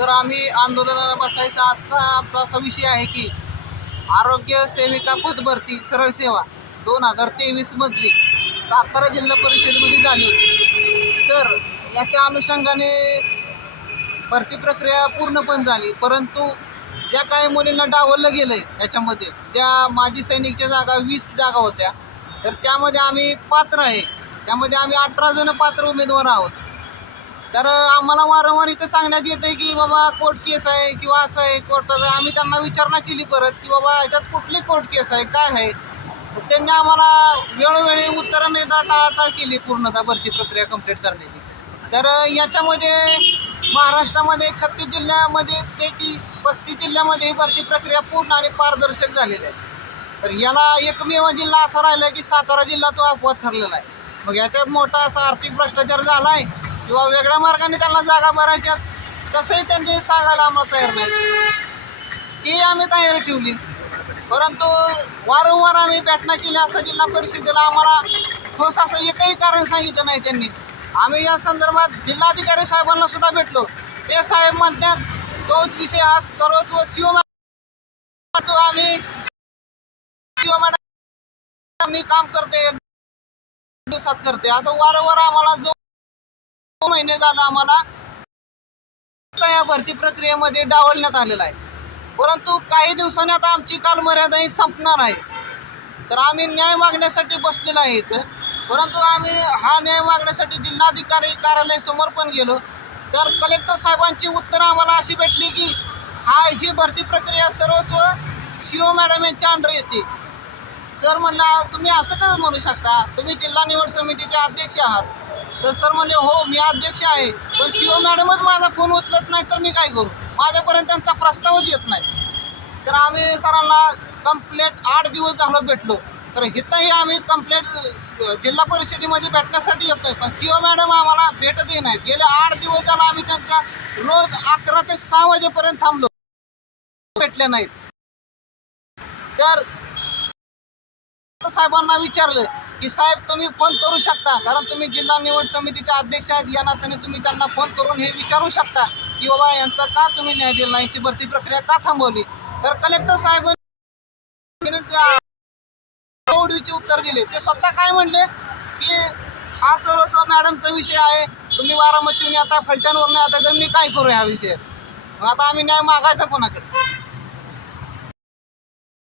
Sir आम्ही आंदोलनाला बसायचा आजचा आमचा असा विषय आहे की आरोग्य सेविका पदभरती सरळ सेवा दोन हजार तेवीस मधली सातारा जिल्हा परिषदेमध्ये झाली होती. तर याच्या अनुषंगाने भरती प्रक्रिया पूर्ण पण झाली परंतु ज्या काही मुलींना डावललं गेलं आहे याच्यामध्ये ज्या माजी सैनिकच्या जागा वीस जागा होत्या तर त्यामध्ये आम्ही पात्र आहे. त्यामध्ये आम्ही अठरा जण पात्र उमेदवार आहोत. तर आम्हाला वारंवार इथं सांगण्यात येतं आहे की बाबा कोर्ट केस आहे किंवा असं आहे कोर्टाचं आम्ही त्यांना विचारणा केली परत की बाबा याच्यात कुठली कोर्ट केस आहे? काय आहे? त्यांनी आम्हाला वेळोवेळी उत्तरं नेता देता टाळाटाळ केली पूर्णतः भरती प्रक्रिया कंप्लीट करण्याची. तर याच्यामध्ये महाराष्ट्रामध्ये छत्तीस जिल्ह्यामध्ये पैकी पस्तीस जिल्ह्यामध्ये ही भरती प्रक्रिया पूर्ण आणि पारदर्शक झालेली आहे. तर याला एकमेव जिल्हा असा राहिला आहे की सातारा जिल्हा तो अपवाद ठरलेला आहे. मग याच्यात मोठा असा आर्थिक भ्रष्टाचार झाला आहे किंवा वेगळ्या मार्गाने त्यांना जागा भरायच्या तसंही त्यांनी सांगायला आम्हाला तयार नाही ती आम्ही तयारी ठेवली. परंतु वारंवार आम्ही भेटणा केली असं जिल्हा परिषदेला आम्हाला ठोस असं एकही कारण सांगितलं नाही त्यांनी. आम्ही या संदर्भात जिल्हाधिकारी साहेबांना सुद्धा भेटलो. ते साहेब म्हणतात तो विषय हा सर्वस्व शिव मॅडम आम्ही शिव मॅडम मी काम करते दिवसात करते असं वारंवार आम्हाला जो महिने झाला आम्हाला या भरती प्रक्रियेमध्ये डावलण्यात आलेला आहे. परंतु काही दिवसांनी आता आमची कालमर्यादा ही संपणार आहे. तर आम्ही न्याय मागण्यासाठी बसलेलो आहे इथं. परंतु आम्ही हा न्याय मागण्यासाठी जिल्हाधिकारी कार्यालयासमोर पण गेलो. तर कलेक्टर साहेबांची उत्तरं आम्हाला अशी भेटली की हा ही भरती प्रक्रिया सर्वस्व ओ मॅडम यांच्या अंडर येते. सर म्हणला तुम्ही असं कसं म्हणू शकता? तुम्ही जिल्हा निवड समितीचे अध्यक्ष आहात. तर सर म्हणले हो मी अध्यक्ष आहे पण शिव मॅडमच माझा फोन उचलत नाही तर मी काय करू? माझ्यापर्यंत त्यांचा प्रस्तावच येत नाही. तर आम्ही सरांना कंप्लेंट आठ दिवस झालं भेटलो. तर इथंही आम्ही कंप्लेंट जिल्हा परिषदेमध्ये भेटण्यासाठी येतोय पण सीओ मॅडम आम्हाला भेटतही नाहीत. गेले आठ दिवस झाला आम्ही त्यांच्या रोज अकरा ते सहा वाजेपर्यंत थांबलो. भेटले नाहीत. तर साहेबांना विचारलं की साहेब तुम्ही फोन करू शकता. कारण तुम्ही जिल्हा निवड समितीच्या अध्यक्ष आहेत. या नात्याने तुम्ही त्यांना फोन करून हे विचारू शकता की बाबा यांचा का तुम्ही न्याय दिला नाही? यांची भरती प्रक्रिया का थांबवली? तर कलेक्टर साहेबांनी उत्तर दिले. ते स्वतः काय म्हणले? की हा सर्वस्व मॅडमचा विषय आहे. तुम्ही बारामतीहून आता फलटणवरून आता तर मी काय करू ह्या विषय मग आता आम्ही न्याय मागायचा कोणाकडे?